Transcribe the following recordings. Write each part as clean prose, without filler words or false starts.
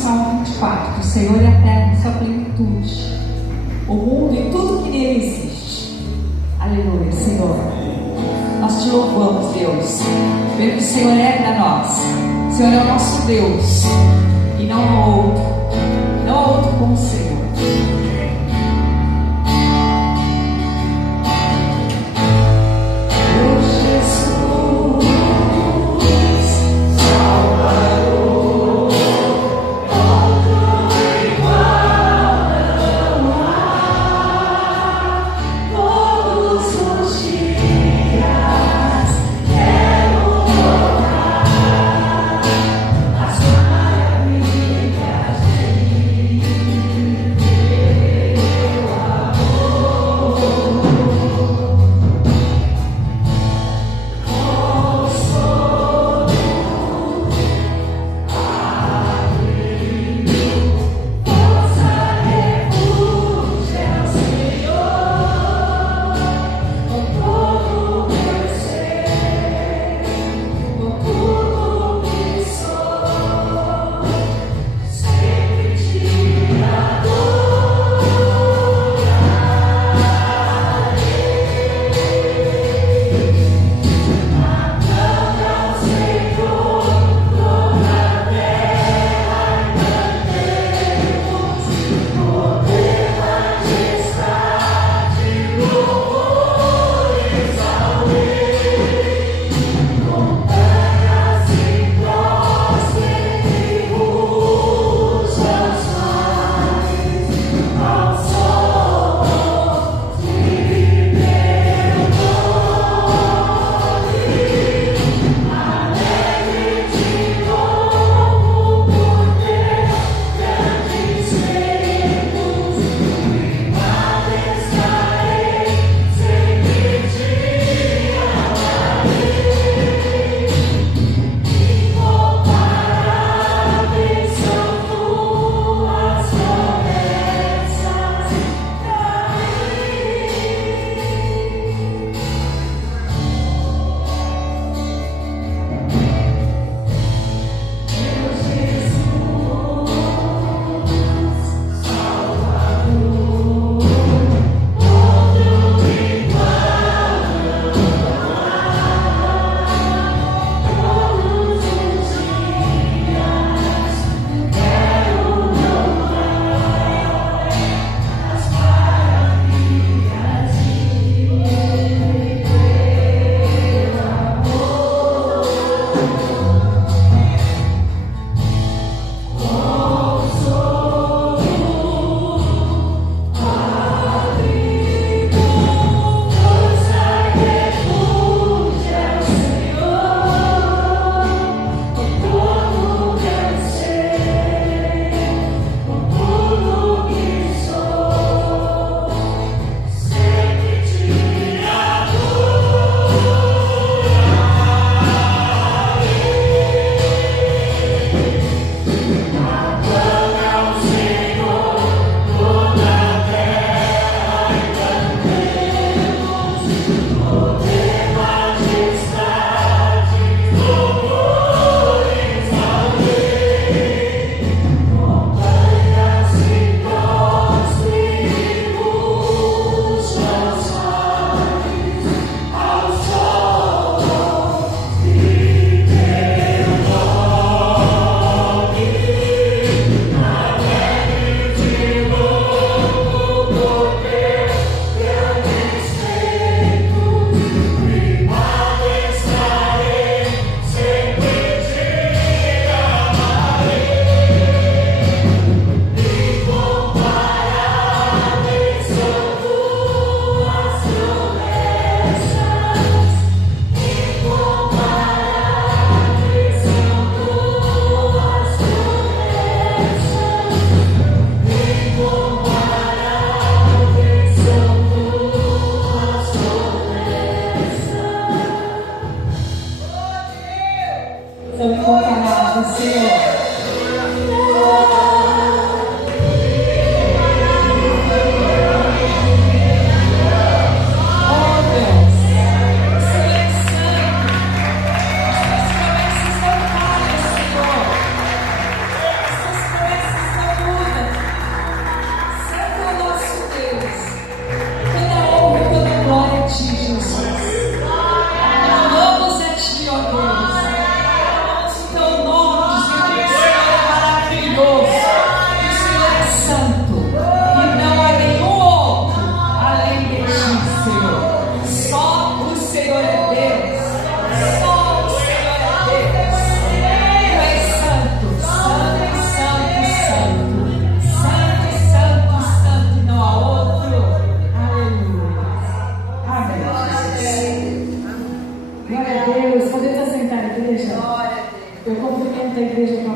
Salmo 24, que o Senhor é a terra em sua plenitude, o mundo e tudo que nele existe. Aleluia, Senhor. Nós te louvamos, Deus, pelo que o Senhor é para nós. O Senhor é o nosso Deus e não há outro, não há outro como o Senhor.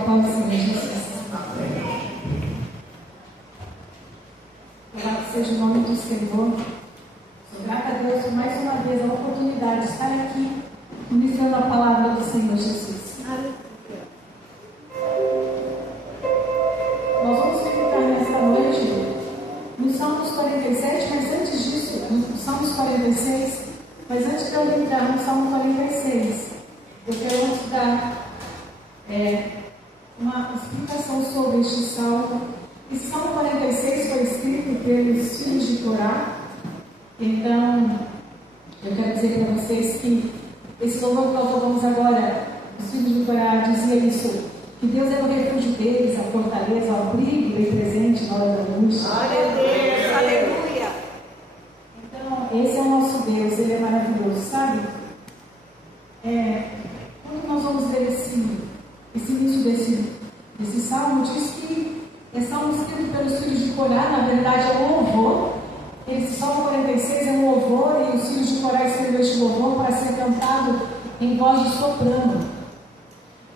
exaltar o Senhor Jesus. Louvado seja o nome do Senhor. Sou grata a Deus por mais uma vez a oportunidade de estar aqui ministrando a palavra do Senhor Jesus. Nós vamos meditar nesta noite no Salmos 47, mas antes disso, no Salmos 46, mas antes de eu entrar no Salmo 46, eu quero antes dar uma explicação sobre este salmo. Esse Salmo 46 foi escrito pelos filhos de Corá. Então, eu quero dizer para vocês que esse louvor que nós louvamos agora, os filhos de Corá diziam isso, que Deus é o refúgio deles, a fortaleza, o abrigo e presente na hora da angústia. Glória a Deus, aleluia! Então, esse é o nosso Deus, Ele é maravilhoso, sabe? Quando nós vamos ver esse início desse salmo, diz que é salmo escrito pelos filhos de Corá, na verdade é um louvor. Esse salmo 46 é um louvor e os filhos de Corá escreveram este louvor para ser cantado em voz de soprano.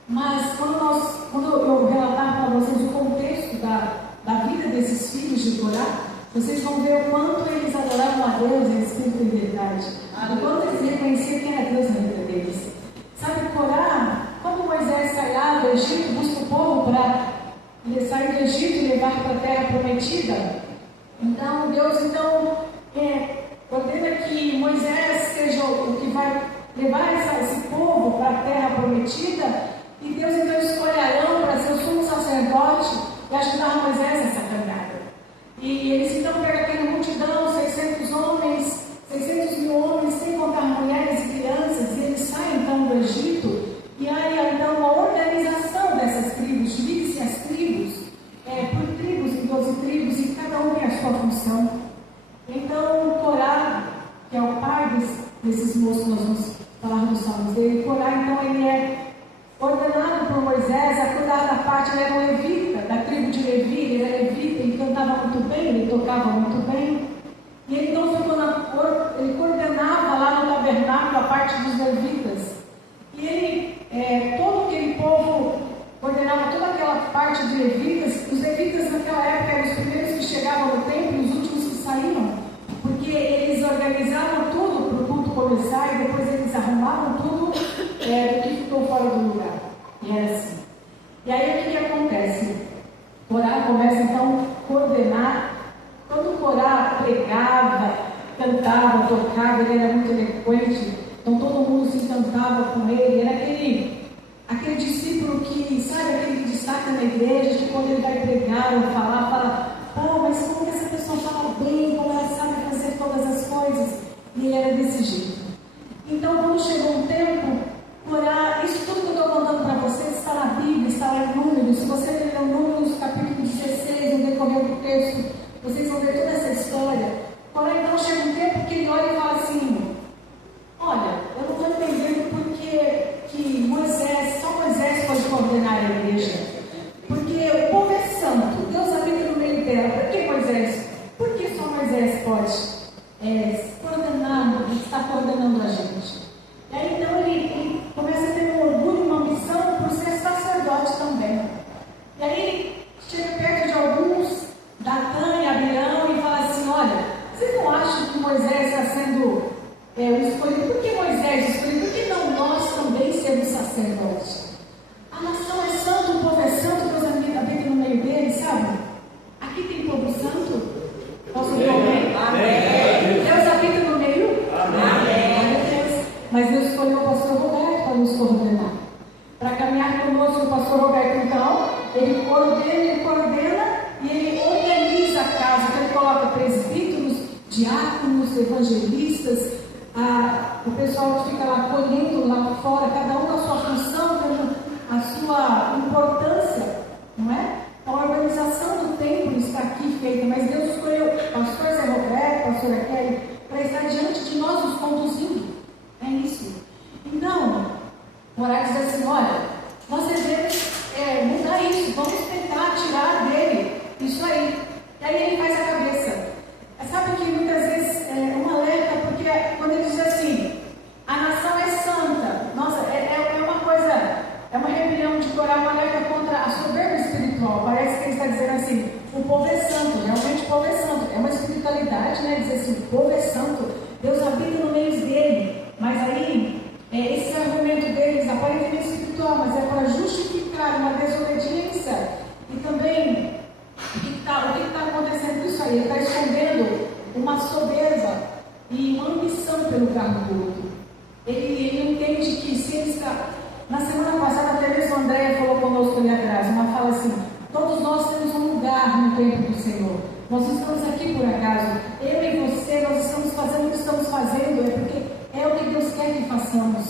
Mas quando eu relatar para vocês o contexto da vida desses filhos de Corá, vocês vão ver o quanto eles adoravam a Deus em espírito e verdade. O quanto eles reconheciam quem era Deus na vida deles. Sabe, Corá, quando Moisés sai lá do Egito, busca o povo para sair do Egito e levar para a terra prometida. Então, Deus ordena que Moisés seja o que vai levar esse povo para a terra prometida. E Deus então escolhe Arão para ser o sumo sacerdote e ajudar Moisés nessa caminhada. E eles então pegam aquela multidão, 600 mil homens, sem contar mulheres e crianças, e eles saem então do Egito. E aí então uma organização dessas tribos, divide-se as tribos, por tribos, em 12 tribos, e cada um tem a sua função. Então Corá, que é o pai desses moços, nós vamos falar dos salmos dele, Corá então ele é ordenado por Moisés a cuidar da parte, ele era um levita, da tribo de Levi, ele era levita, ele cantava muito bem, ele tocava muito bem. E ele então ele coordenava lá no tabernáculo a parte dos levitas. E ele, todo aquele povo, coordenava toda aquela parte de levitas. Os levitas naquela época eram os primeiros que chegavam no templo e os últimos que saíam, porque eles organizavam tudo para o culto começar e depois eles arrumavam tudo do que ficou fora do lugar. E era assim. E aí o que acontece? Corá começa então a coordenar. Quando Corá pregava, cantava, tocava, ele era muito eloquente, então todo mundo se encantava com ele. Era aquele discípulo que, sabe, aquele que destaca na igreja, que quando ele vai pregar ou falar, fala: pô, mas como que essa pessoa fala bem, como ela sabe fazer todas as coisas? E ele era desse jeito. Então, quando chegou um tempo, Corá, isso tudo que eu estou contando para vocês está na Bíblia, está lá em Números. Se você ler Números, capítulo 16, no decorrer do texto, vocês vão ver toda essa história. Corá, então, chega um tempo que ele olha e fala assim: olha, eu não estou entendendo porque que só Moisés pode coordenar a igreja. Porque o povo é santo, Deus habita no meio dela. Por que Moisés? Por que só Moisés pode está coordenando a gente? E aí então ele começa a ter um orgulho, uma ambição por ser sacerdote também. E aí ele chega perto de alguns, Datã e Abirão, e fala assim: olha, vocês não acham que Moisés está sendo escolhido? Por que Moisés escolhido? Por que não nós também sermos sacerdotes? A nação é santa, o povo é santo, Deus habita no meio dele, sabe? Aqui tem povo santo. Posso ouvir alguém? Amém. Deus habita no meio? Amém. Mas Deus escolheu o pastor Roberto para nos coordenar. Para caminhar conosco, o pastor Roberto, então, ele coordena e ele organiza a casa. Então, ele coloca presbíteros, diáconos, evangelistas, o pessoal que fica lá colhendo lá fora, cada um com a sua função, tendo a sua importância, não é? A organização do templo está aqui feita, mas Deus escolheu o pastor Zé Roberto, pastor Kelly, para estar diante de nós, nos conduzindo. É isso. Então, Corá diz assim: olha, nós devemos mudar isso, vamos tentar tirar dele isso aí. E aí ele faz a cabeça. Sabe que muitas vezes é um alerta, porque quando ele diz assim: a nação é santa, nossa, é uma coisa, é uma rebelião de Corá, um alerta contra a espiritual. Parece que ele está dizendo assim, o povo é santo, realmente o povo é santo. É uma espiritualidade, né? Dizer assim, o povo é santo, Deus habita no meio dele. Mas aí, esse argumento deles aparentemente espiritual, mas é para justificar uma desobediência. E também, o que está acontecendo com isso aí? Ele está escondendo uma soberba e uma ambição pelo cargo do outro. Ele entende que se ele está... Na semana passada, até mesmo a Andréia falou conosco ali atrás, uma fala assim, todos nós temos um lugar no templo do Senhor. Nós não estamos aqui por acaso. Eu e você, nós estamos fazendo o que estamos fazendo, é porque é o que Deus quer que façamos.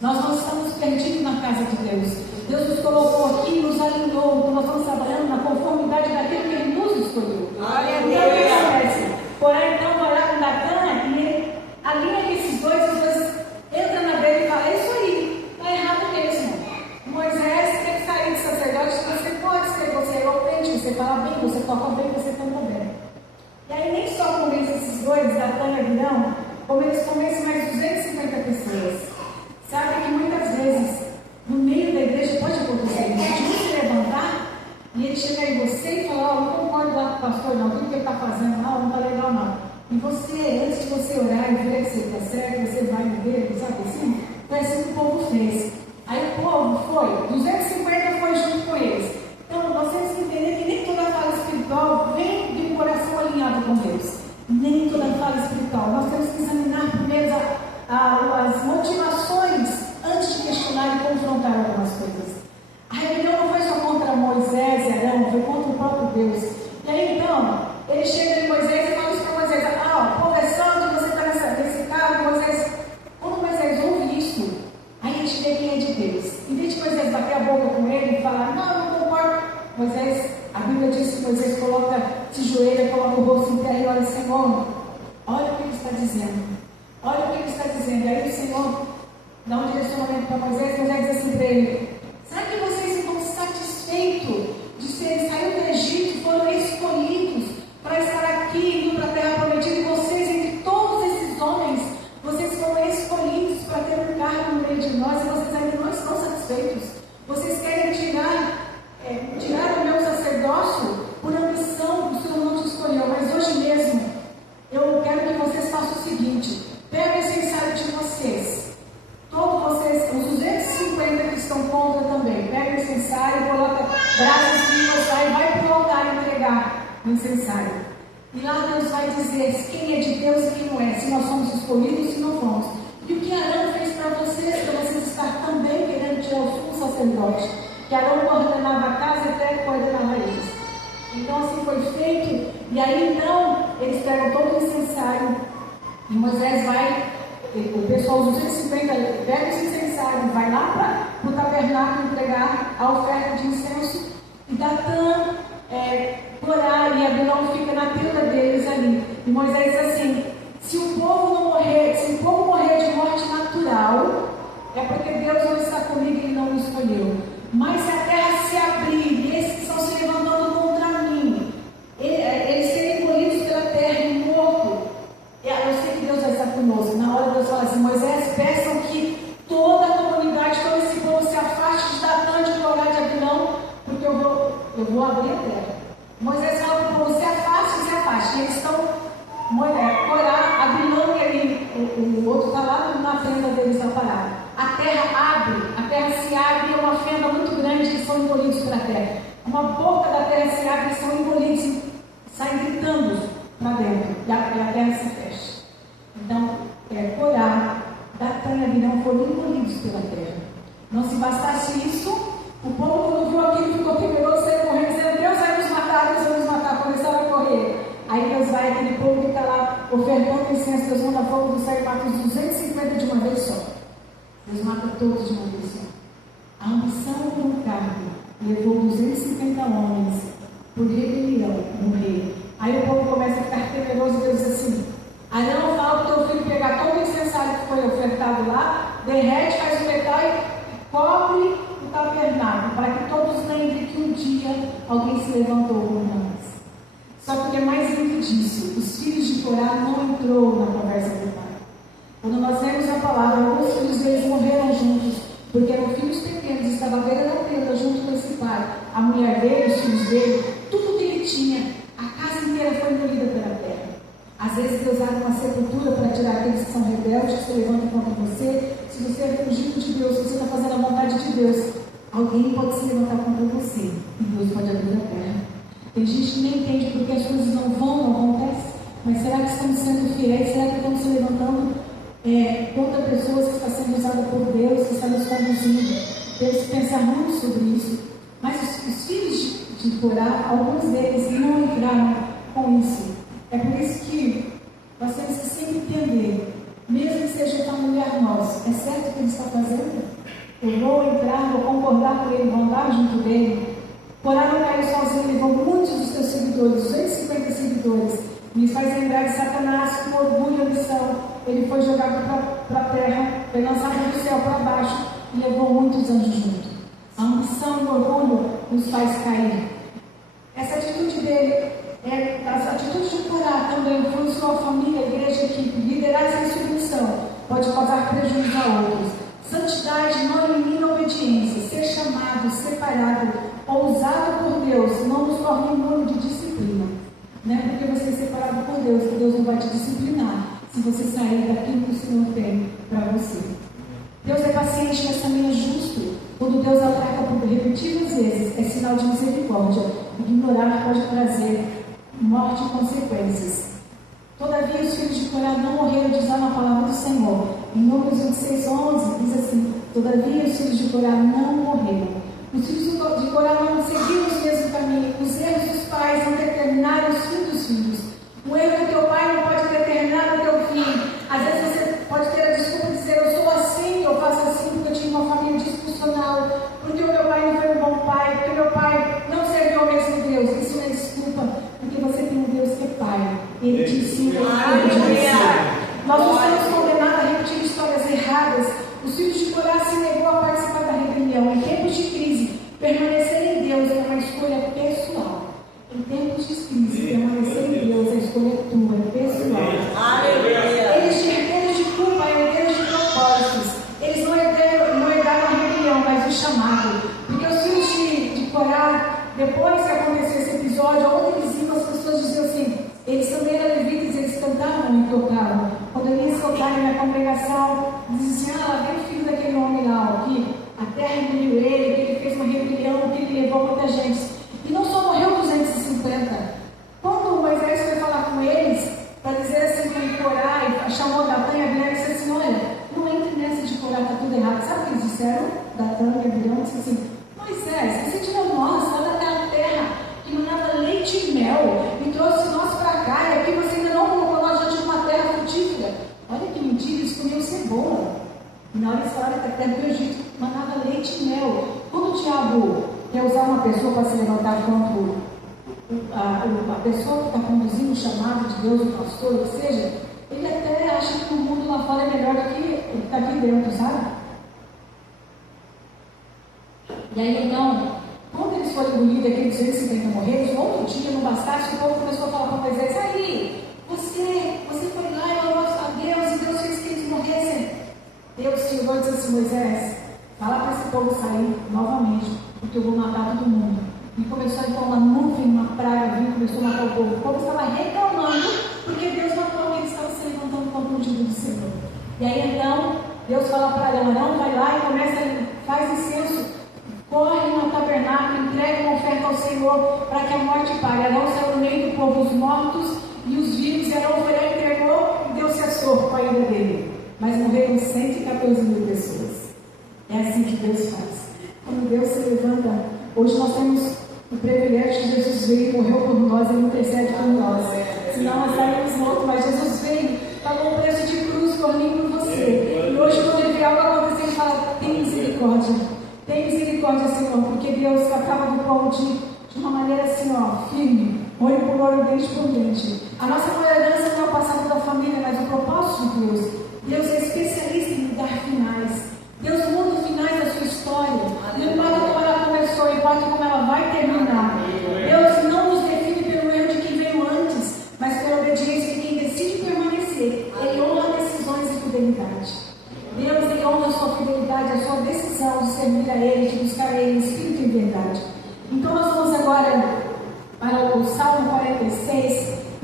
Nós não estamos perdidos na casa de Deus. Deus nos colocou aqui, nos alinhou, então nós estamos trabalhando na conformidade daquilo que Ele nos escolheu. Então, o que acontece? Porém, então, vai lá com Natan e ele alinha que esses dois entram na beira e falam, é isso aí, está errado mesmo. Moisés tem que sair de sacerdote, você pode ser, você é eloquente, você fala bem, você toca bem, você canta bem. E aí nem só convence esses dois, Natan e Abirão, como eles convencem mais 250 pessoas. Sabe que muitas vezes, no meio da igreja, pode acontecer isso, de um se levantar e ele chegar em você e falar, não concordo lá com o pastor, não, o que ele está fazendo, não está legal não. E você, antes de você orar e ver se está certo, você vai ver, sabe assim? Foi assim que o povo fez. Aí o povo foi, 250 foi junto com eles. Então, nós temos que entender que nem toda fala espiritual vem de um coração alinhado com Deus. Nem toda fala espiritual. Nós temos que examinar primeiro as motivações antes de questionar e confrontar algumas coisas. A rebelião não foi só contra Moisés e Arão, foi contra o próprio Deus. E aí então, ele chega em Moisés e fala isso para Moisés, o povo é santo, você está nesse carro, Moisés. Quando Moisés ouve isso, aí a gente vê quem é de Deus. Em vez de Moisés bater a boca com ele e falar, não concordo, Moisés, a Bíblia diz que Moisés se joelha, coloca o rosto em terra e olha, Senhor, olha o que ele está dizendo. Olha o que ele está dizendo. E aí o Senhor dá um direcionamento para Moisés diz assim para ele, será que vocês estão satisfeitos de serem saídos do Egito e foram escolhidos para estar aqui, indo para a terra prometida, e vocês, entre todos esses homens, vocês foram escolhidos para ter um cargo no meio de nós, e vocês ainda não estão satisfeitos. Vocês querem tirar o meu sacerdócio por ambição, o Senhor não te escolheu, mas hoje mesmo, eu quero que vocês façam o seguinte, peguem o incensário de vocês, todos vocês, os 250 que estão contra também, peguem o incensário, coloca braços vivos lá e vai para o altar entregar o incensário. E lá Deus vai dizer quem é de Deus e quem não é, se nós somos escolhidos e se não fomos. E o que Arão fez para vocês estarem também querendo tirar o sumo sacerdote, que Arão coordenava a casa e até coordenava eles. Então assim foi feito, e aí então eles pegam todo o incensário, e Moisés vai, o pessoal dos 250 pega esse incensário, vai lá para o tabernáculo entregar a oferta de incenso, e Datã, Corá e Abirão fica na tenda deles ali. E Moisés diz assim, se o povo morrer de morte natural, é porque Deus não está comigo e Ele não me escolheu. Mas se a terra se abrir, e esses que estão se levantando contra mim, eles serem engolidos pela terra e mortos, eu sei que Deus vai estar conosco. Na hora Deus fala assim, Moisés, peçam que toda a comunidade, todo esse povo se afaste de Datã, de Corá, de Abirão, porque eu vou abrir a terra. Moisés fala para o povo, se afaste. E eles estão, Corá, Abirão e o outro está lá na fenda deles na parada. A terra se abre, é uma fenda muito grande que são engolidos pela terra. Uma boca da terra se abre e são engolidos, saem gritando para dentro, e a terra se fecha. Então, Corá, Datã e Abirão foram engolidos pela terra. Não se bastasse isso, o povo, quando viu aquilo, ficou temeroso, saiu correndo, dizendo, Deus vai nos matar, começaram a correr. Aí Deus vai, aquele povo que está lá ofertando incenso, Deus manda fogo do céu e mata os 250 de uma vez só. Deus mata todos de uma vez só. A ambição por um cargo levou 250 homens por rebelião no rei. Aí o povo começa a ficar temeroso e Deus diz assim, Arão, fala para o teu filho pegar todo o incensário que foi ofertado lá, derrete, faz o metal e cobre o tabernáculo, para que todos lembrem que um dia alguém se levantou contra nós. Só que o que é mais lindo disso, os filhos de Corá não entrou na conversa do pai. Quando nós lemos a palavra, alguns filhos deles morreram juntos, porque eram filhos pequenos, estava à beira da tenda junto com esse pai. A mulher dele, os filhos dele, tudo que ele tinha, a casa inteira foi engolida pela terra. Às vezes Deus abre uma sepultura para tirar aqueles que são rebeldes, que se levantam contra você. Se você é fugido de Deus, se você está fazendo a vontade de Deus, alguém pode se levantar contra você e Deus pode abrir a terra. Tem gente que nem entende porque as coisas não acontecem. Mas será que estamos sendo fiéis? Será que estamos se levantando contra pessoas que estão sendo usadas por Deus, que estão nos conduzindo? Temos que pensar muito sobre isso. Mas os filhos de Corá, alguns deles não entraram com isso. É por isso que nós temos que sempre entender, mesmo que seja familiar nosso, é certo o que ele está fazendo? Eu vou entrar, vou concordar com ele, vou andar junto dele. Corá não caiu sozinho, ele levou muitos dos seus seguidores, 250 seguidores. Me faz lembrar de Satanás com orgulho e ambição. Ele foi jogado para a terra, foi lançado do céu para baixo e levou muitos anjos junto. A ambição e o orgulho nos faz cair. Essa atitude dele, as atitudes de Corá também influenciou a família, a igreja, a equipe. Liderar sem submissão pode causar prejuízo a outros. Santidade não elimina obediência. Ser chamado, separado ou usado por Deus não nos torna imune de disciplina. Não é porque você é separado por Deus que Deus não vai te disciplinar se você sair daquilo que o Senhor tem para você. Deus é paciente, mas também é justo. Quando Deus ataca por repetidas vezes, é sinal de misericórdia. Ignorar pode trazer morte e consequências. Todavia, os filhos de Corá não morreram, diz lá na palavra do Senhor. Em Números 26:11, diz assim: todavia, os filhos de Corá não morreram. Os filhos de Corá não seguiram o mesmo caminho. Os erros dos pais não determinaram os fins dos filhos. O erro do teu pai não pode determinar o teu fim. Às vezes você pode ter a desculpa de dizer: eu sou assim, eu faço assim porque eu tive uma família disfuncional, porque o meu pai não foi um bom pai, porque o meu pai não serviu ao mesmo Deus. Isso não é desculpa, porque você tem um Deus que é pai. Ele te ensina a obedecer. Nós não estamos condenados a repetir histórias erradas. Os filhos de Corá se negou a participar da rebelião. Em tempos de crise, permanecer em Deus é uma escolha pessoal. Em tempos de crise, permanecer em Deus é escolha tua, é pessoal. Eles tinham herdeiros de culpa, herdeiros de propósitos. Eles não herdaram a rebelião, mas o chamado. Porque os filhos de Corá, depois que aconteceu esse episódio, onde eles iam, as pessoas diziam assim: eles também eram levitas, eles cantavam e tocavam. Quando eles tocaram na congregação, diziam assim: lá vem o filho daquele homem lá, que a terra engoliu ele, que ele fez uma rebelião, que ele levou muita gente. E não só morreu 250. Quando Moisés foi falar com eles, para dizer assim que Corá, e chamou Datã e Abiram, e disse assim: olha, não entre nessa de Corá, está tudo errado. Sabe o que eles disseram? Datã e Abiram disse assim: Moisés, você tirou nós lá daquela terra que mandava leite e mel e trouxe nós para cá, e aqui você ainda não colocou nós diante de uma terra frutífera. Olha que mentira, eles comiam cebola. E na hora eles falaram que a terra do Egito mandava leite e mel. Quando o diabo quer usar uma pessoa para se levantar contra a pessoa que está conduzindo o chamado de Deus, o pastor, ou seja, ele até acha que o mundo lá fora é melhor do que ele está aqui dentro, sabe? E aí então, quando eles foram engolidos, aqueles 250 morreram, no outro dia, não bastasse, o povo começou a falar para Moisés: aí, você foi lá e orou a Deus, e Deus fez que eles morressem. Deus chegou e disse assim: Moisés, fala para esse povo sair novamente, porque eu vou matar todo mundo. E começou então uma nuvem, uma praga, vindo, começou a matar o povo. O povo estava reclamando, porque Deus matou, eles estavam se levantando contra o ungido do Senhor. E aí então, Deus fala para Arão: vai lá e começa, faz incenso, corre no tabernáculo, entrega uma oferta ao Senhor, para que a morte pare. Arão saiu no meio do povo, os mortos e os vivos, e Arão foi lá e entregou, e Deus cessou com a ira dele. Mas morreram 114 mil pessoas. É assim que Deus faz. Quando Deus se levanta, hoje nós temos o privilégio de Jesus veio e morreu por nós, Ele intercede por nós. Senão nós estaríamos mortos, mas Jesus veio, pagou o preço de cruz por mim e por você. E hoje, quando Ele vê algo acontecer, Ele fala: tem misericórdia, Senhor, porque Deus acaba do pão de uma maneira assim, firme, olho por olho, dente por dente. A nossa tolerância não é o passado da família, mas o propósito de Deus. Deus é especialista em mudar finais. Deus muda finais da sua história. Não importa como ela começou, importa como ela vai terminar. Deus não nos define pelo erro de quem veio antes, mas pela obediência de quem decide permanecer. Ele honra decisões e fidelidade. Deus, Ele honra a sua fidelidade, a sua decisão de servir a Ele, de buscar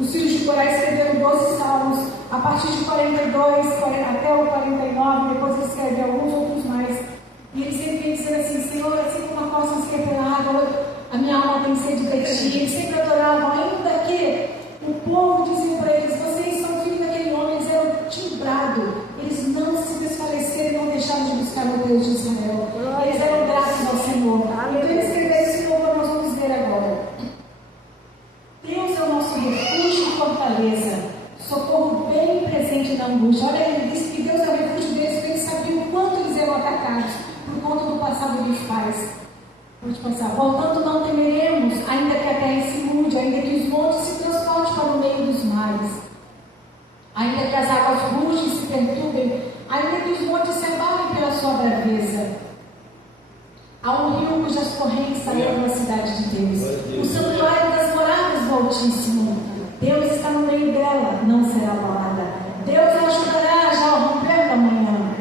Os filhos de Corá escreveram 12 salmos, a partir de 42 até o 49, depois ele escreve alguns outros mais. E ele sempre vem dizendo assim: Senhor, assim como a costa se quer pela água, a minha alma tem sede de ti. Eles sempre adoravam, ainda que o povo dizia para eles: vocês são filhos daquele homem. Eles eram timbrados, eles não se desfaleceram e não deixaram de buscar o Deus de Israel. Eles eram gratos ao Senhor. Então ele escreveu esse louvor, nós vamos ver agora. Deus é o nosso refúgio e fortaleza, socorro bem presente na angústia. Olha, ele disse que Deus é o refúgio deles, porque ele sabia o quanto eles eram atacados por conta do passado dos pais. Pode passar. Portanto, não temeremos, ainda que a terra se mude, ainda que os montes se transportem para o meio dos mares, ainda que as águas rugem e se perturbem, ainda que os montes se abalem pela sua braveza. Há um rio cujas correntes saíram da cidade de Deus, o santuário das moradas do Altíssimo. Deus está no meio dela, não será abalada. Deus a ajudará já ao romper da manhã.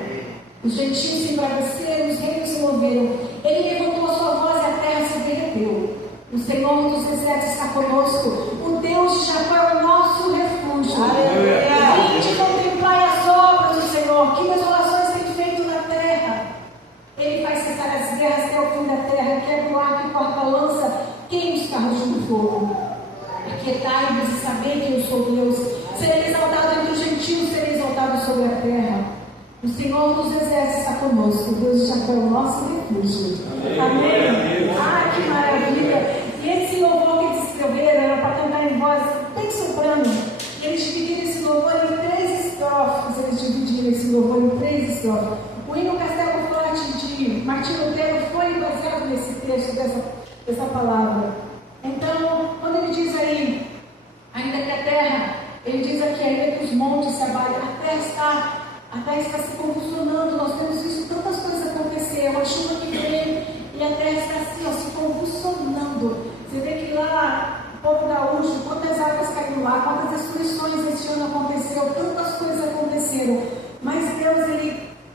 Os gentios se embraveceram, os reinos se moveram. Ele levantou a sua voz e a terra se derreteu. O Senhor dos exércitos está conosco. O Deus de Jacó é o nosso refúgio. Vinde contemplar as obras do Senhor. Que desolações tem feito na terra. Ele faz cessar as guerras até o fim da terra. Quebra o arco e corta a lança. Queima os carros de fogo. Aquietai-vos e sabei que eu sou Deus. Serei exaltado entre os gentios, serei exaltado sobre a terra. O Senhor dos exércitos está conosco. Deus de Jacó é o nosso refúgio. Amém? Ah, que maravilha! E esse louvor que eles escreveram era para cantar em voz bem soprano. E eles dividiram esse louvor em 3 estrofes. Eles dividiram esse louvor em 3 estrofes. O hino Castelo Forte de Martinho Lutero foi baseado nesse texto, dessa palavra. Então, quando ele diz aí, ainda que a terra, ele diz aqui, ainda que os montes se abalem, a terra está se convulsionando. Nós temos visto tantas coisas acontecer, uma chuva que vem e a terra está assim, ó, se convulsionando. Você vê que lá, o povo gaúcho, quantas águas caíram lá, quantas destruições esse ano aconteceu, tantas coisas aconteceram. Mas Deus,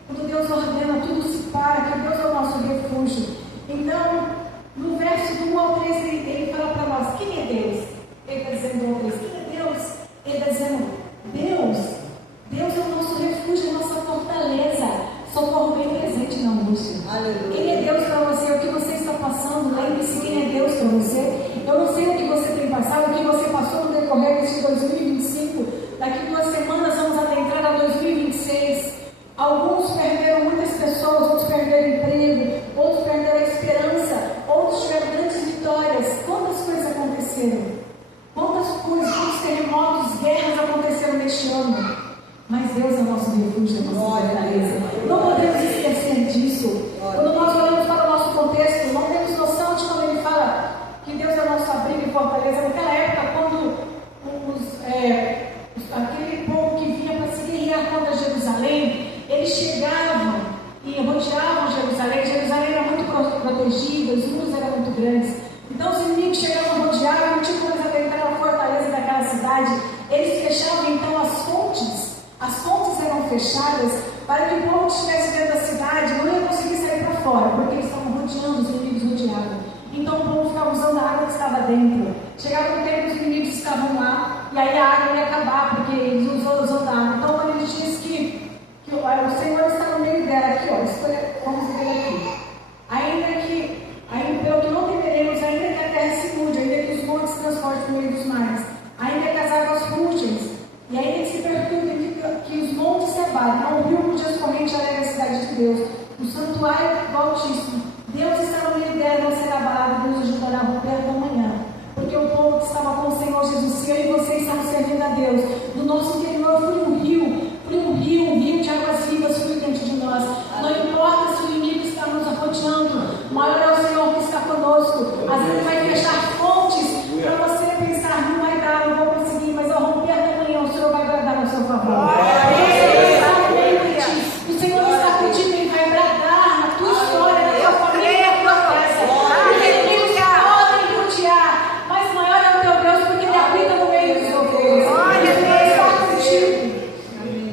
quando Deus ordena, tudo se para, que Deus é o nosso refúgio. Então, no verso do 1 ao 3, ele fala para nós: quem é Deus? Ele está dizendo ao 3, quem é Deus? Ele está dizendo: Deus é o nosso refúgio, a nossa fortaleza, socorro bem presente na angústia. Aleluia. Quem é Deus para você? O que você está passando? Lembre-se quem é Deus para você. Eu não sei o que você tem passado, o que você passou no decorrer desse 2025. Daqui 2 semanas vamos adentrar a 2026. Alguns perderam muitas pessoas, outros perderam emprego, outros perderam a esperança, outros tiveram grandes vitórias. Quantas coisas aconteceram? Quantas coisas, quantos terremotos, guerras aconteceram neste ano? Mas Deus é o nosso refúgio, a nossa fortaleza. Não podemos esquecer disso. Quando nós olhamos para o nosso contexto, não temos noção de quando ele fala que Deus é o nosso abrigo e fortaleza. Naquela época, quando aquele povo que vinha para se guerrear contra Jerusalém, eles chegavam e rodeavam Jerusalém. Jerusalém era muito protegida, os muros eram muito grandes. Então os inimigos chegavam a rodear, não tinham como eles adentrar a fortaleza daquela cidade. Eles fechavam então as fontes. As fontes eram fechadas para que o povo que estivesse dentro da cidade não ia conseguir sair para fora, porque eles estavam rodeando, os inimigos rodeavam. Então o povo ficava usando a água que estava dentro. Chegava no tempo que os inimigos estavam lá, e aí a água ia acabar, porque eles usando a água. Então quando ele diz que o Senhor está no meio dela, aqui, ó, vamos ver aqui. Ainda pelo que não temeremos, ainda que a terra se mude, ainda que os montes se transportem no meio dos mares, ainda que as águas rugem, e ainda que se perturbem, que os montes se abalem, não rio cujas correntes alega a cidade de Deus, o santuário do Altíssimo. Deus está no meio dela, não será abalado, Deus ajudará a romper da manhã. Porque o povo que estava com o Senhor Jesus, se eu e você estamos servindo a Deus, no nosso interior flui um rio de águas vivas flui dentro de nós. Não importa se o inimigo está nos rodeando, maior é o Senhor que está conosco. Às vezes vai fechar fontes para você pensar, não vai dar, não vou conseguir, mas ao romper da manhã o Senhor vai guardar no seu favor. O Senhor está contigo e vai bradar na tua história, na tua família, na tua casa. Os inimigos podem rodear, mas maior é o teu Deus, porque Ele habita no meio dos teus filhos. Ele está contigo.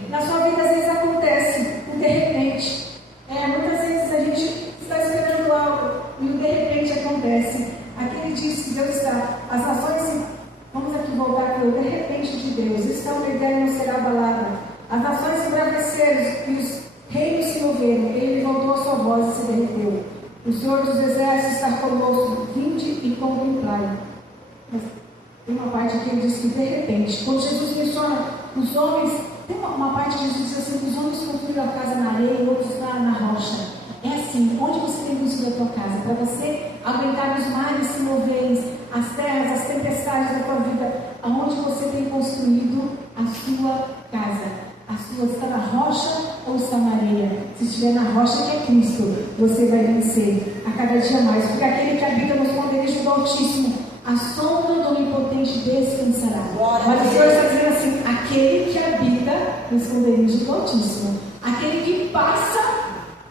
Na sua vida às vezes acontece, de repente. Muitas vezes a gente está esperando algo e de repente acontece. Aqui ele diz que Deus está, as nações, vamos aqui voltar. voltar aqui, de repente de Deus, estão perdendo, não será abalada. As nações se embraveceram e os reinos se moveram. Ele voltou a sua voz e se derreteu. O Senhor dos Exércitos está conosco, vinde e contemplai. Mas tem uma parte aqui que ele diz que de repente, quando Jesus menciona os homens, tem uma parte que Jesus diz assim, os homens construíram a casa na areia e outros na rocha. É assim, onde você tem construído a tua casa? Para você aguentar os mares se moverem, as terras, as tempestades da tua vida, aonde você tem construído a sua casa? A sua está na rocha ou está na areia? Se estiver na rocha, que é Cristo, você vai vencer a cada dia mais. Porque aquele que habita no esconderijo do Altíssimo, a sombra do Onipotente descansará. Mas o Senhor está dizendo assim, aquele que habita no esconderijo do Altíssimo, aquele que passa,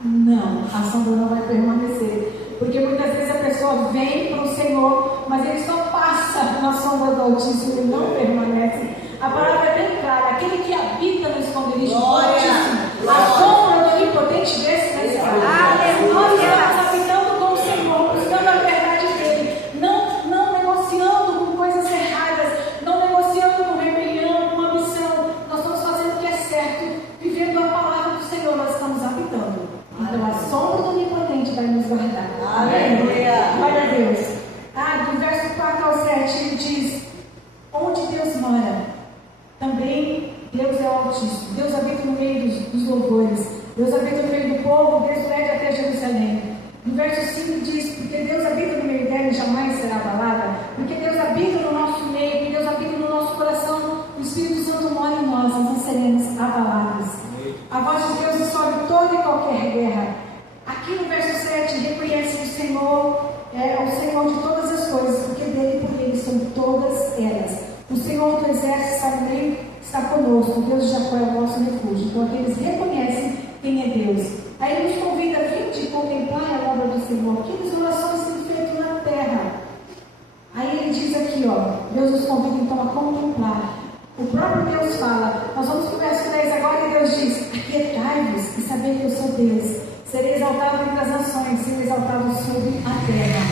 não, a sombra não vai permanecer. Porque muitas vezes a pessoa vem para o Senhor, mas ele só passa na sombra do Altíssimo e não permanece. A palavra é bem clara, aquele que habita no esconderijo do Altíssimo, a sombra do Onipotente descansará. Nós estamos habitando com o Senhor, buscando a verdade dele, não negociando com coisas erradas, não negociando com rebelião, com ambição. Nós estamos fazendo o que é certo, vivendo a palavra do Senhor, nós estamos habitando. Então a sombra do Onipotente vai nos guardar. Aleluia! Glória a Deus. Do verso 4 ao 7 ele diz, onde Deus mora, também Deus é o Altíssimo. Deus habita no meio dos louvores. Deus habita no meio do povo, desde o Éden até Jerusalém. No verso 5 diz, porque Deus habita no meio dela e jamais será abalada. Porque Deus habita no nosso meio, porque Deus habita no nosso coração. O Espírito Santo mora em nós não seremos abaladas. A voz de Deus dissolve toda e qualquer guerra. Aqui no verso 7, reconhece que o Senhor é o Senhor de todas as coisas, porque dele e por ele são todas elas. O Senhor do Exército está no meio, está conosco. Deus de Jacó é o nosso refúgio. Então aqui eles reconhecem quem é Deus. Aí ele nos convida a vir de contemplar a obra do Senhor. Que orações têm feito na terra. Aí ele diz aqui, Deus nos convida então a contemplar. O próprio Deus fala, nós vamos para o verso 10 agora, e Deus diz, aquietai-vos e saber que eu sou Deus. Serei exaltado entre as nações, serei exaltado sobre a terra.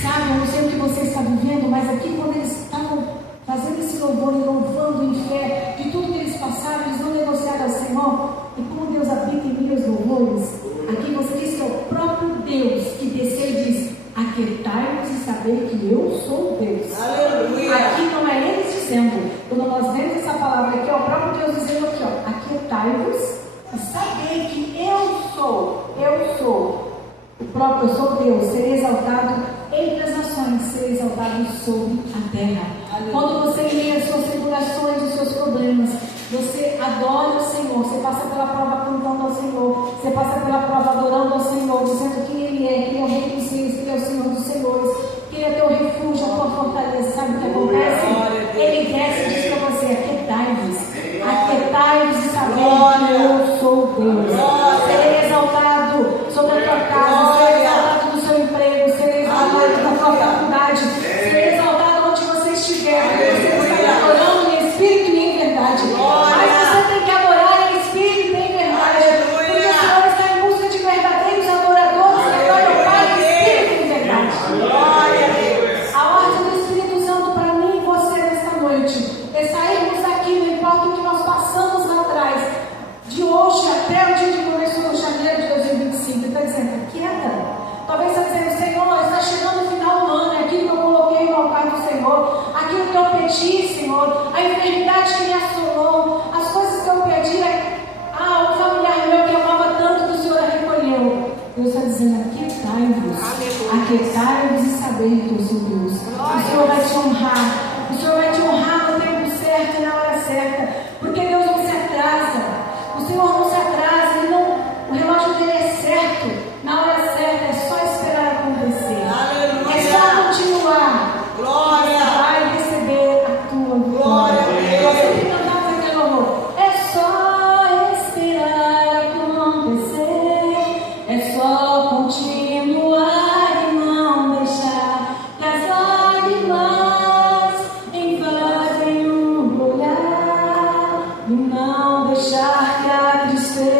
Sabe, eu não sei o que você está vivendo, mas aqui quando eles estavam fazendo esse louvor e louvando em fé de tudo que eles passaram, eles não negociaram ao Senhor, e como Deus habita em meus louvores, aqui você diz que é o próprio Deus que desceu e diz, aquietai-vos e saber que eu sou Deus. Aleluia. Aqui não é eles dizendo, quando nós vemos essa palavra aqui, é o próprio Deus dizendo aqui, aquietai-vos e saber que eu sou, o próprio, eu sou Deus, serei exaltado entre as nações, serei exaltado sobre a terra. Aleluia. Quando você lê as suas tribulações, os seus problemas, você adora o Senhor, você passa pela prova cantando ao Senhor, você passa pela prova adorando ao Senhor, dizendo quem Ele é, que Ele é o Rei dos Reis, que Ele é o Senhor dos Senhores, que Ele é teu refúgio, a tua fortaleza. Sabe o que acontece? Ele desce e diz para você, aquietai-vos e saber que eu sou Deus. Serei exaltado sobre a tua casa, serei exaltado no seu emprego, serei exaltado na tua faculdade, serei exaltado onde você estiver, porque você está adorando em espírito e em verdade. Mas você tem que adorar em espírito e em verdade, porque o Senhor está em busca de verdadeiros adoradores que adoram o Pai em espírito e em verdade. A ordem do Espírito Santo para mim e você nesta noite é sairmos daqui, não importa o que nós passamos lá atrás, de hoje até o dia que começou janeiro de 2025, ele está dizendo, aquieta. Talvez está dizendo, Senhor, está chegando o final do ano, é aquilo que eu coloquei no altar do Senhor, aquilo que eu pedi, Senhor, a enfermidade que me assolou, as coisas que eu pedi, o familiar meu que amava tanto que o Senhor recolheu. Deus está dizendo, aquietai-vos e saber que eu sou Deus. O Senhor vai te honrar, o Senhor vai te honrar no tempo certo e na hora certa, porque Deus não se atrasa, o Senhor não se atrasa, o relógio dele é certo, na hora certa, é só esperar acontecer. Aleluia. É só continuar. Glória. Você vai receber a tua glória. Nós sempre cantamos aquele louvor. É só esperar acontecer, é só continuar e não deixar que as lágrimas invadem o olhar, e não deixar que a tristeza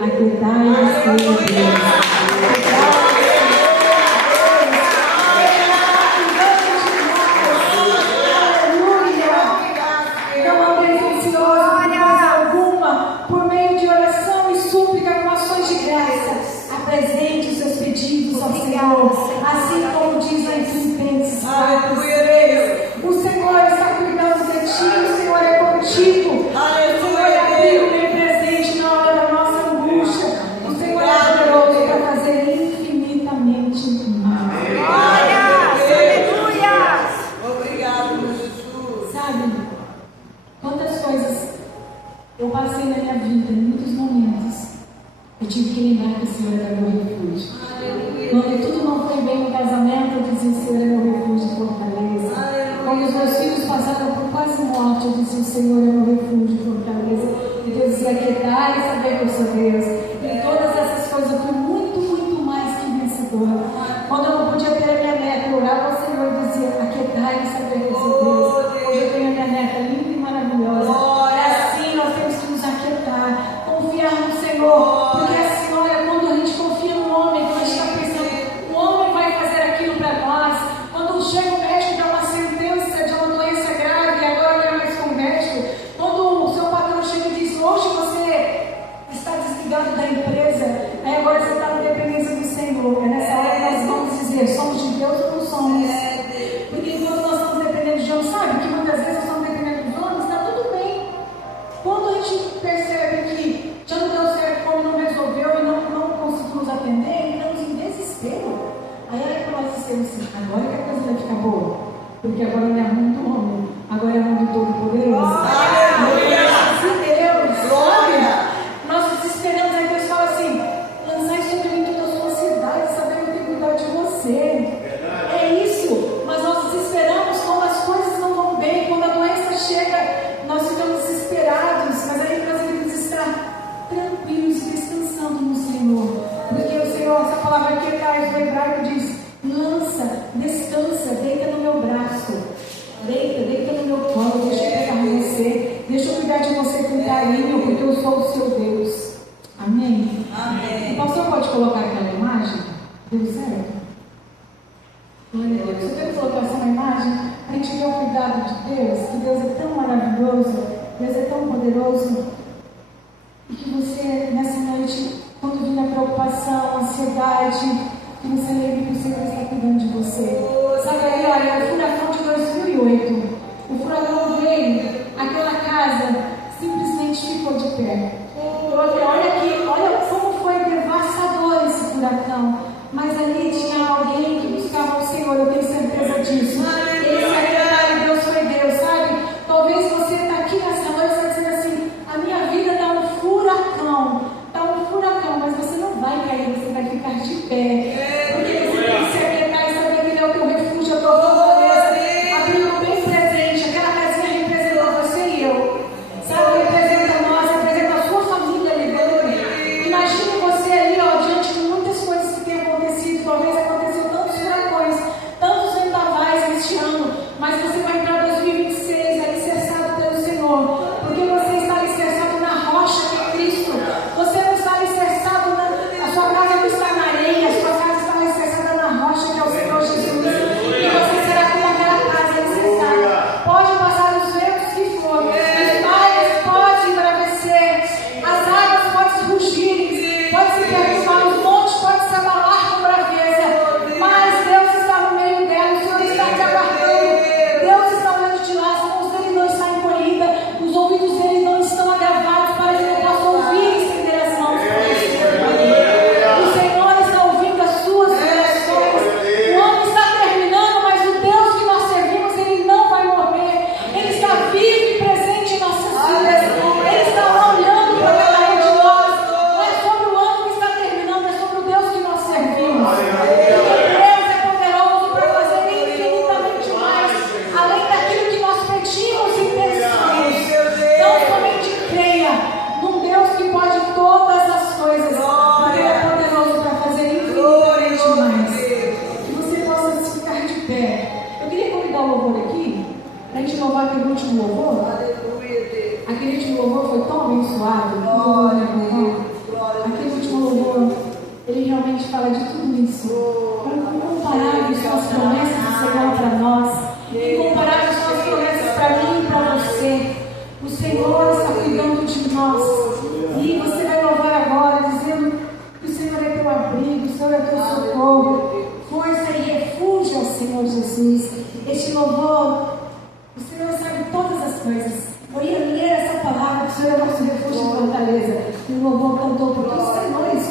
Aquietai-vos, Deus. Apresente os seus pedidos ao Senhor, assim como diz lá em Filipenses 4:6. O Senhor está cuidando de ti, o Senhor é contigo. O Senhor é amigo bem presente na hora da nossa angústia. O Senhor é poderoso para fazer infinitamente mais. Aleluia! Obrigado, meu Jesus. Sabe, quantas coisas eu passei na minha vida, em muitos momentos. Eu tive que lembrar que o Senhor era meu refúgio. Quando tudo não foi bem no casamento, eu dizia: o Senhor é meu refúgio e fortaleza. Quando os meus filhos passaram por quase morte, eu dizia: o Senhor é meu refúgio e fortaleza. E Deus dizia: aquietai e saber que eu sou Deus. E todas essas coisas eu fui muito, muito mais que vencedora. Quando eu não podia ter a minha neta, eu orava ao Senhor e dizia: aquietai e saber que eu sou Deus. Hoje eu tenho a minha neta linda e maravilhosa. É assim, nós temos que nos aquietar, confiar no Senhor. Porque assim, olha, quando a gente confia no homem, quando a gente está pensando, o homem vai fazer aquilo para nós. Quando chega o médico e dá uma sentença de uma doença grave, e agora não é mais com o médico. Quando o seu patrão chega e diz: hoje você está desligado da empresa, aí agora você está na dependência do Senhor. É nessa hora que nós vamos dizer: somos de Deus ou não somos? Porque enquanto nós estamos dependendo de Deus, sabe que muitas vezes nós estamos dependendo dos homens, está tudo bem. Quando a gente percebe que já não deu certo, como não resolveu e não conseguimos atender, entramos em desespero. Aí é que nós dizemos assim: agora que a coisa vai ficar boa, porque agora não é a mão do homem, agora é a mão do Todo-Poderoso. Deus, glória! Nós desesperamos, aí Deus fala assim: lançai sobre mim toda a sua ansiedade, sabendo que eu tenho que cuidar de você. É isso, mas nós desesperamos quando as coisas não vão bem, quando a doença chega, nós ficamos desesperados, mas aí nós devemos estar tranquilos e descansando no Senhor, porque o Senhor, essa palavra que traz do hebraico diz: lança, descansa, deita no meu braço, deita no meu colo, deixa eu pegar você, deixa eu cuidar de você com carinho, porque eu sou o seu Deus. Amém? Amém. O pastor pode colocar aquela imagem? Deu certo? Glória a Deus. Eu quero colocar essa imagem para a gente ver o cuidado de Deus, que Deus é tão maravilhoso, Deus é tão poderoso, e que você, nessa noite, quando vir a preocupação, a ansiedade, que você lembre que o Senhor está cuidando de você. Sabe aí, olha, o furacão de 2008, o furacão veio, aquela casa simplesmente ficou de pé. Olha aqui, olha como foi devastador esse furacão, mas ali tinha alguém que buscava o Senhor, eu tenho certeza disso. Esse aqui, Deus foi Deus, sabe? Talvez você está aqui nessa noite e está dizendo assim: a minha vida está um furacão, mas você não vai cair, você vai ficar de pé, porque você tem que se aquietar e saber que Ele é o teu refúgio, a tua fortaleza. Abrindo bem presente, aquela casinha representa você e eu, sabe? Representa nós, representa a sua família ali dentro. Imagine você ali, ó, diante de muitas coisas que têm acontecido. Talvez aconteceu tantos furacões, tantos vendavais, mas tinha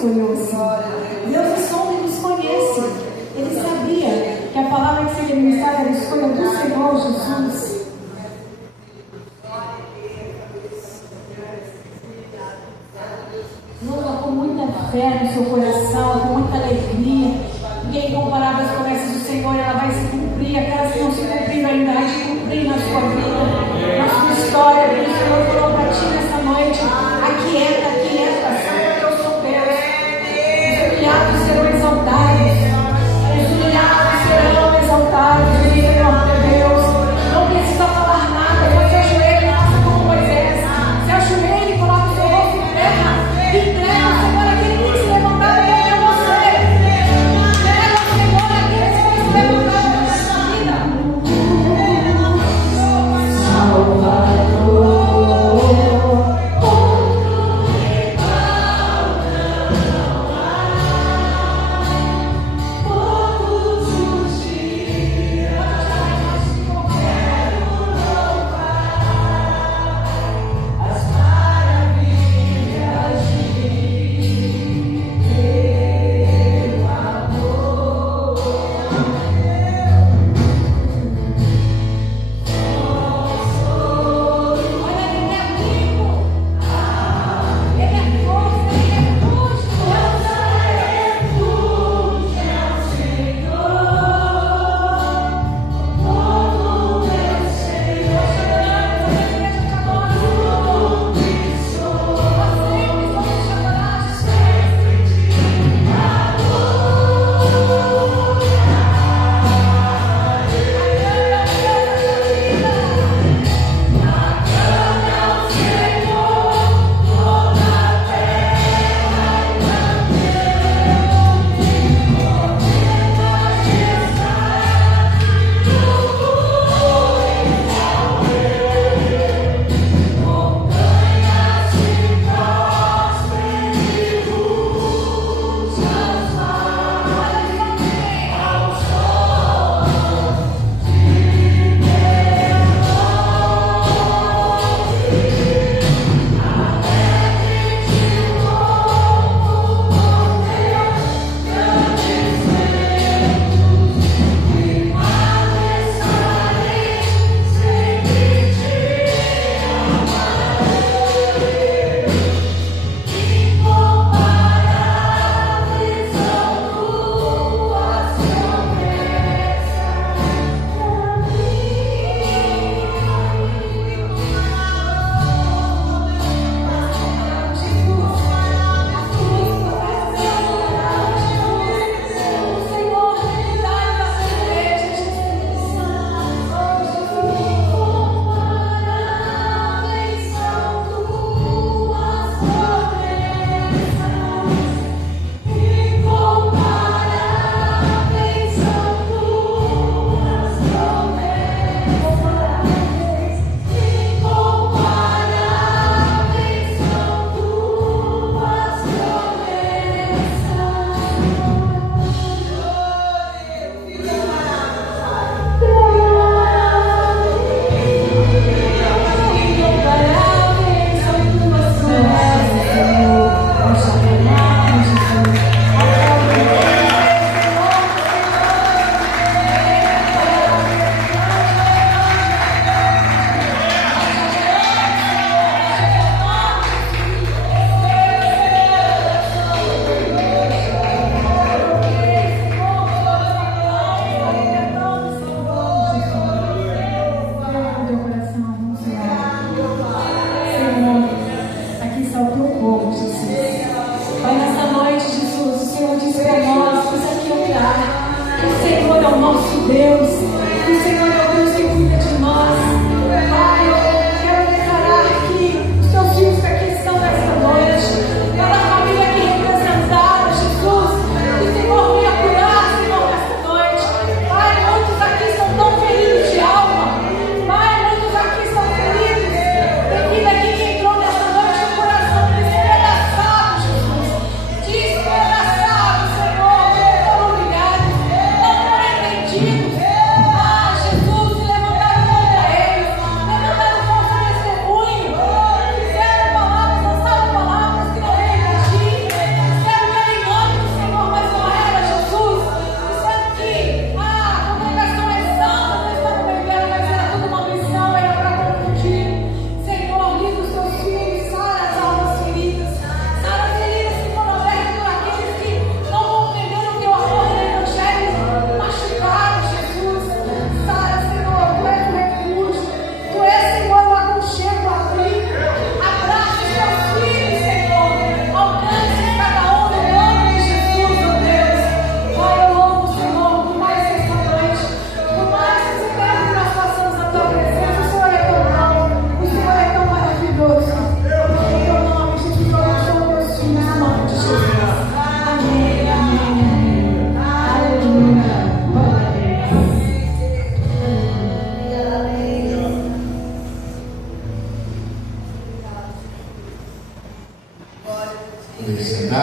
escolheu assim. Deus é sonda e nos conhece. Ele sabia que a palavra que seria ministrada era a escolha do Senhor Jesus. Louva com muita fé no seu coração, com muita alegria, porque incomparável as promessas do Senhor, ela vai se cumprir, aquelas que não se cumpriram ainda, vai se cumprir na sua vida, na sua história. O Senhor falou para ti nessa noite: aquieta, sabe que eu sou Deus. Os humilhados serão exaltados, os humilhados serão exaltados, diz o nome de Deus. Não precisa falar nada, você ajoelha e faça como Moisés, se ajoelha e coloca o seu rosto em terra. Entrega ao Senhor aquele que se levantar contra você. Entrega ao Senhor aquele que vai se levantar contra a sua vida. Salvador.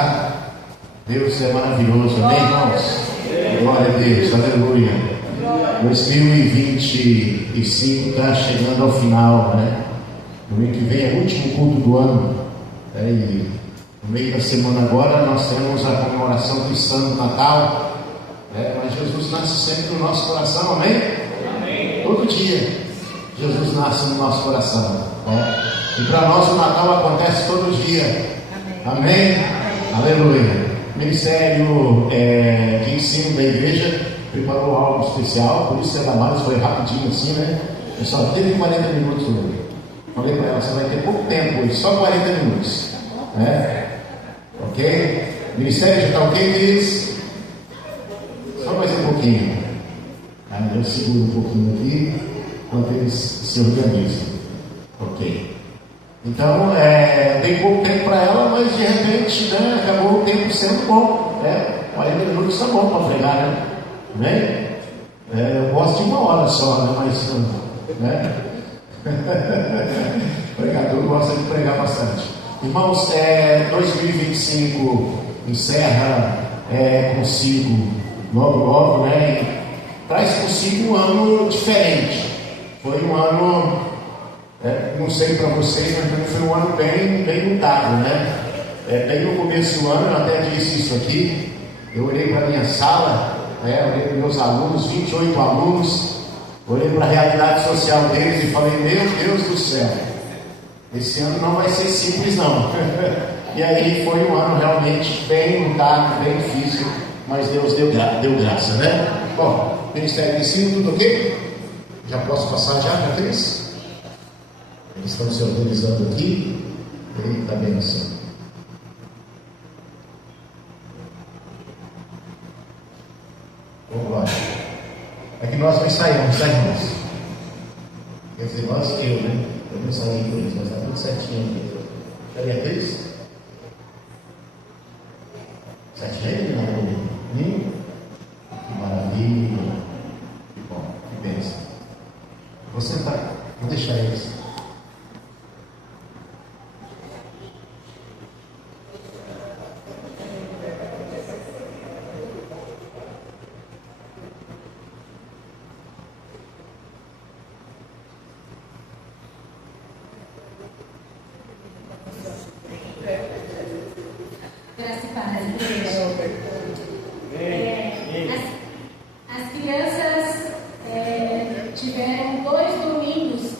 tá? Deus é maravilhoso, amém, irmãos? Glória a Deus, aleluia. 2025 está chegando ao final, né? No mês que vem é o último culto do ano, né? E no meio da semana agora nós temos a comemoração cristã do Natal, né? Mas Jesus nasce sempre no nosso coração, amém? Amém. Todo dia Jesus nasce no nosso coração, né? E para nós o Natal acontece todo dia, amém? Aleluia. O Ministério de Ensino da Igreja preparou algo especial, por isso mais foi rapidinho assim, né? Eu só teve 40 minutos hoje. Falei para ela, você vai ter pouco tempo hoje, só 40 minutos, né? Ok? O Ministério já está ok, queridos? Só mais um pouquinho. Aí eu seguro um pouquinho aqui, enquanto eles se organizam. Ok. Então, dei pouco tempo para ela, mas de repente, né, acabou o tempo sendo bom, né? 40 minutos está bom para pregar, né? Né? Eu gosto de 1 hora só, né? Mas, né? O pregador gosta de pregar bastante. Irmãos, 2025 encerra consigo logo, né? E traz consigo um ano diferente. Foi um ano, não sei para vocês, mas para mim foi um ano bem lutado, né? Bem no começo do ano, eu até disse isso aqui. Eu olhei para a minha sala, olhei para meus alunos, 28 alunos, olhei para a realidade social deles e falei, meu Deus do céu, esse ano não vai ser simples não. E aí foi um ano realmente bem lutado, bem difícil, mas Deus deu graça, né? Bom, Ministério de Ensino, tudo ok? Já posso passar já, Beatriz? Eles estão se organizando aqui. Eita benção. Vamos lá. É que nós não ensaiamos, tá, irmãos? Quer dizer, nós eu, né? Eu não ensaiei com eles, mas está tudo certinho aqui. Cadê a Beatriz? Certinho, né? Que maravilha. Que bom, que bênção. Vou sentar, vou deixar eles. Graça e paz, igreja. As crianças tiveram 2 domingos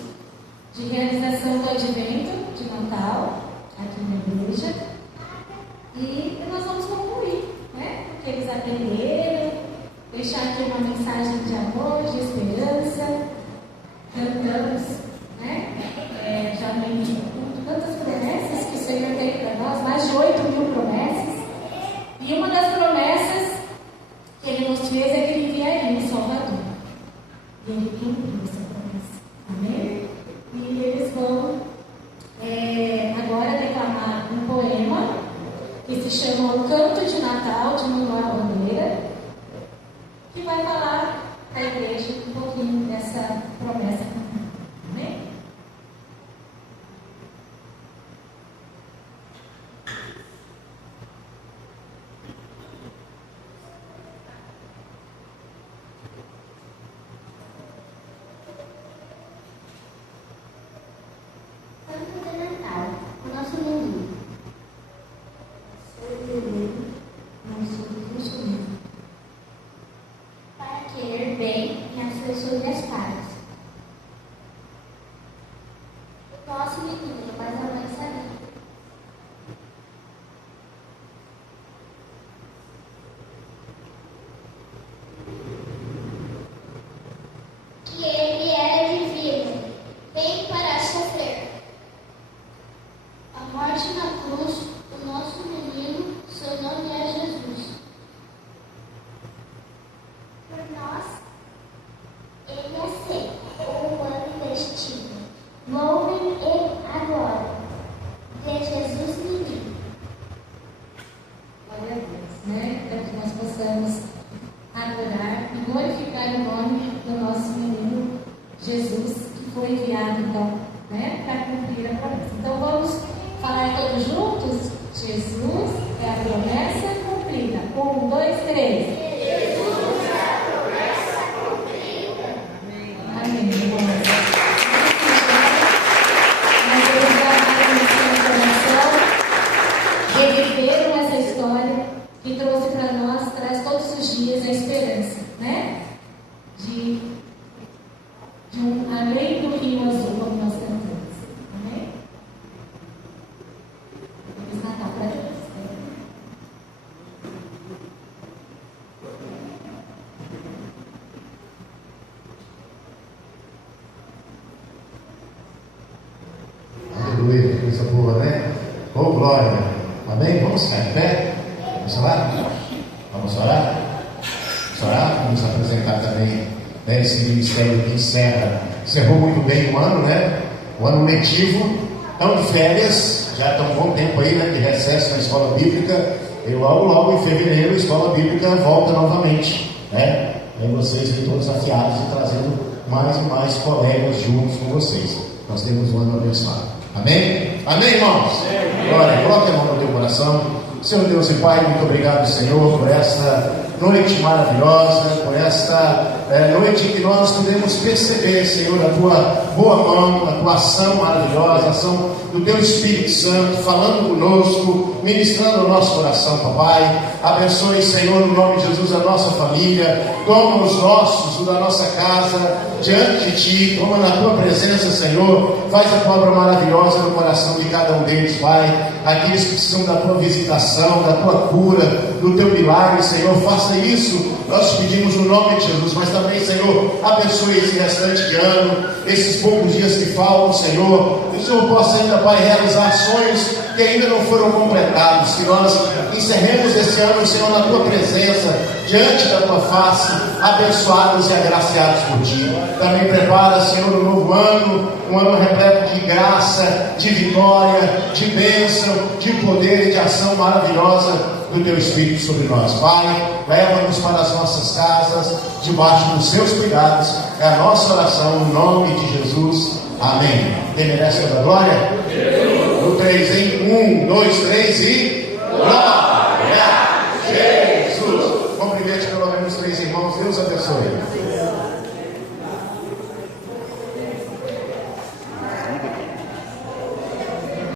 de realização do advento de Natal aqui na igreja e nós vamos concluir, né? Porque eles aprenderam, deixar aqui uma mensagem de amor, de esperança, cantamos, né? Já no início do culto, tantas promessas que o Senhor tem para nós, mais de 8.000 promessas, e uma das promessas que Ele nos fez é que Ele enviaria um Salvador. E Ele cumpriu essa promessa. Amém? E eles vão agora declamar um poema que se chama O Canto de Natal de Manuel Bandeira, que vai falar para a igreja um pouquinho dessa promessa. Amém? Canto de Natal, o nosso menino. Sou menino, não sou funcionário. Para querer bem e nascer sobre as paz. O nosso menino, mas a mãe sabia. Que ele era divino, veio para sofrer. A morte na cruz, o nosso menino, seu nome é Jesus. Por nós, ele aceita o humano investido. Louvem ele agora, de Jesus menino. Glória a Deus, né? Para que nós possamos adorar e glorificar o nome do nosso menino Jesus, que foi enviado, então, né, para cumprir a promessa. Então, vamos falar todos juntos? Jesus é a promessa. 2, 3. Amém, irmãos. Nós vamos gravar no seu coração, reviveram essa história que trouxe para nós, traz todos os dias a esperança, né? De um além do rio azul, como nós cantamos. Amém? Vamos Natal para Deus. Aleluia, coisa boa, né? Oh, glória. Amém? Vamos ficar em pé? Vamos orar? Vamos orar? Vamos orar? Vamos apresentar também, né, esse ministério que encerrou muito bem o ano, né? O ano letivo. Estão de férias, já estão um bom tempo aí, né? De recesso na escola bíblica. E logo em fevereiro a escola bíblica volta novamente, né? Aí vocês vêm todos afiados e trazendo mais e mais colegas juntos com vocês. Nós temos um ano abençoado. Amém? Amém, irmãos? Glória, coloque a mão no teu coração. Senhor Deus e Pai, muito obrigado, Senhor, por esta noite maravilhosa, por esta noite que nós podemos perceber, Senhor, a tua boa mão, a tua ação maravilhosa, a ação do teu Espírito Santo, falando conosco, ministrando o nosso coração, papai. Abençoe, Senhor, no nome de Jesus, a nossa família, toma os nossos, o da nossa casa, diante de ti, toma na tua presença, Senhor, faz a tua obra maravilhosa no coração de cada um deles, Pai. Aqueles que precisam da tua visitação, da tua cura, do teu milagre, Senhor, faça isso, nós pedimos no nome de Jesus. Mas também, Senhor, abençoe esse restante de ano, esses poucos dias que faltam, Senhor, que o Senhor possa ainda, Pai, realizar sonhos que ainda não foram completados, que nós encerremos esse ano, Senhor, na tua presença, diante da tua face, abençoados e agraciados por ti. Também prepara, Senhor, um novo ano, um ano repleto de graça, de vitória, de bênção, de poder e de ação maravilhosa do teu Espírito sobre nós. Pai, leva-nos para as nossas casas, debaixo dos seus cuidados. É a nossa oração no nome de Jesus. Amém. Quem merece toda a glória? No 3, em 1, 2, 3 e glória!